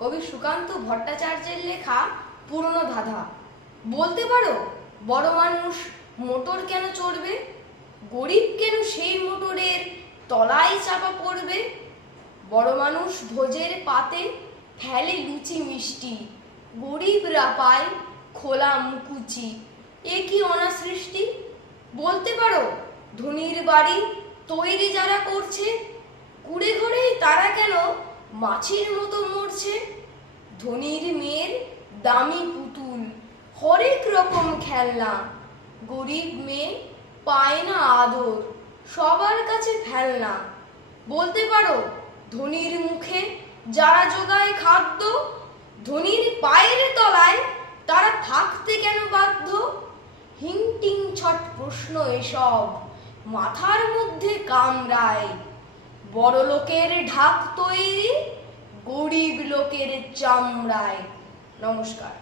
কবি সুকান্ত ভট্টাচার্যের লেখা পুরনো ধাঁধা বলতে পারো বড় মানুষ মোটর কেন চড়বে গরিব কেন সেই মোটরের তলায় চাপা পড়বে বড় মানুষ ভোজের পাতে ফেলে লুচি মিষ্টি গরিবরা পায় খোলা মুকুচি এ কি অনাসৃষ্টি বলতে পারো ধনির বাড়ি তৈরি যারা করছে কুড়ে ঘরেই তারা কেন মাছের মতো মরছে ধনির মেয়ের দামি পুতুল হরেক রকম খেলনা গরিব মেয়ে পায় না আদর সবার কাছে ফেলনা বলতে পারো ধনির মুখে যারা যোগায় খাদ্য ধনির পায়ের তলায় তারা থাকতে কেন বাধ্য হিংটিং ছট প্রশ্ন এসব মাথার মধ্যে কামড়ায় বড় লোকের ঢাক তৈরি গরিব লোকের চামড়ায় নমস্কার